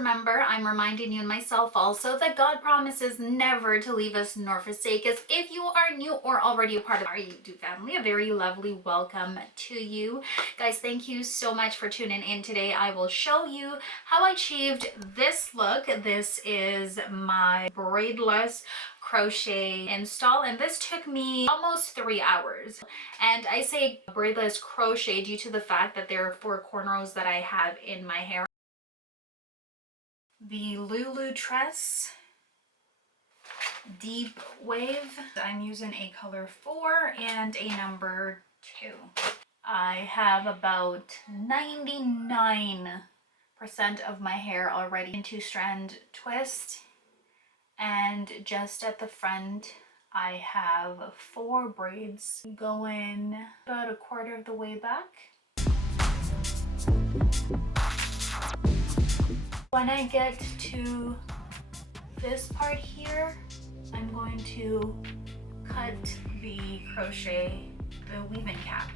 remember, I'm reminding you and myself also that God promises never to leave us nor forsake us. If you are new or already a part of our YouTube family, a very lovely welcome to you. Guys, thank you so much for tuning in today. I will show you how I achieved this look. This is my braidless crochet install, and this took me almost 3 hours. And I say braidless crochet due to the fact that there are 4 cornrows that I have in my hair. The Lulu Tress Deep Wave. I'm using a color 4 and a number 2. I have about 99% of my hair already in 2-strand twist, and just at the front I have 4 braids going about 1/4 of the way back. When I get to this part here, I'm going to cut the weaving cap.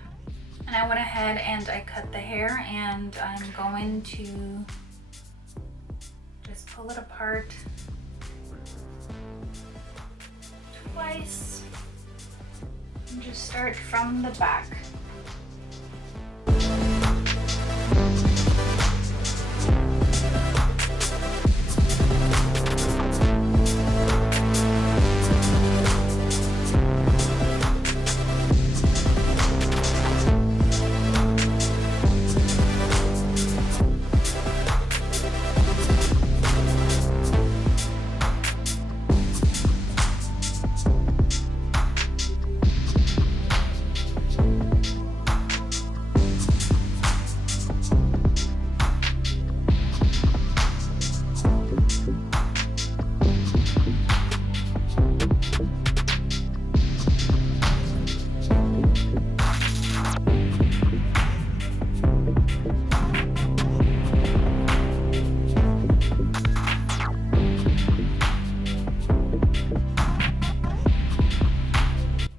And I went ahead and I cut the hair, and I'm going to just pull it apart twice and just start from the back.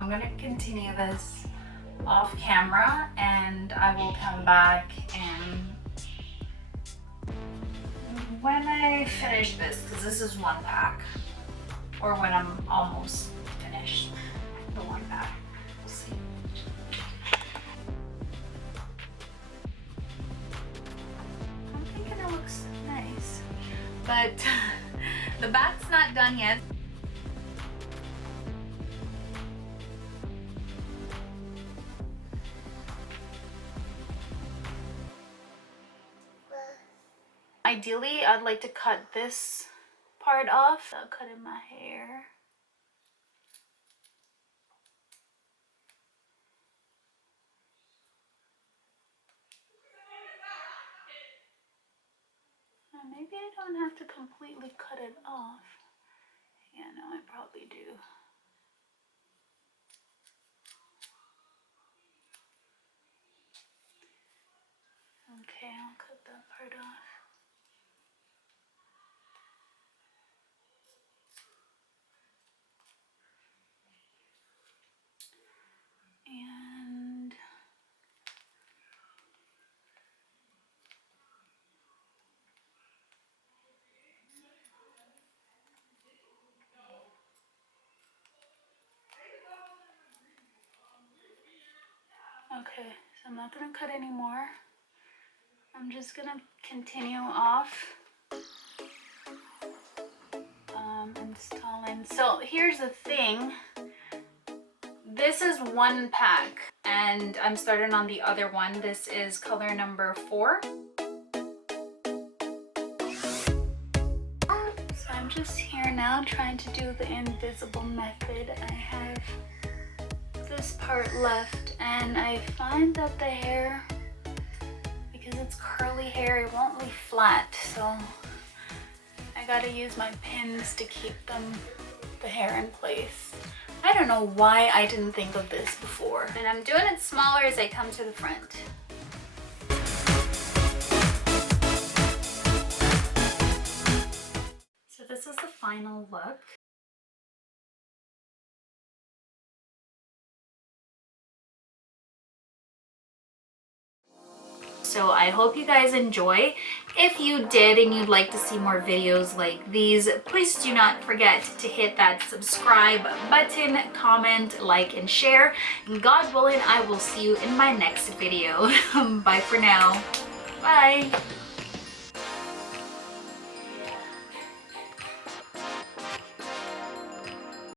I'm gonna continue this off camera, and I will come back and when I finish this, because this is 1 pack, or when I'm almost finished the 1 pack. We'll see. I'm thinking it looks nice, but the back's not done yet. Ideally, I'd like to cut this part off. I'll cut in my hair. Maybe I don't have to completely cut it off. Yeah, no, I probably do. Okay, I'll cut that part off. And okay, so I'm not gonna cut anymore. I'm just gonna continue off installing. So here's the thing. This is 1 pack, and I'm starting on the other one. This is color number 4. So I'm just here now trying to do the invisible method. I have this part left, and I find that the hair, because it's curly hair, it won't lay flat, so I gotta use my pins to keep the hair in place. I don't know why I didn't think of this before. And I'm doing it smaller as I come to the front. So this is the final look. So I hope you guys enjoy. If you did and you'd like to see more videos like these, please do not forget to hit that subscribe button, comment, like, and share. And God willing, I will see you in my next video. Bye for now. Bye.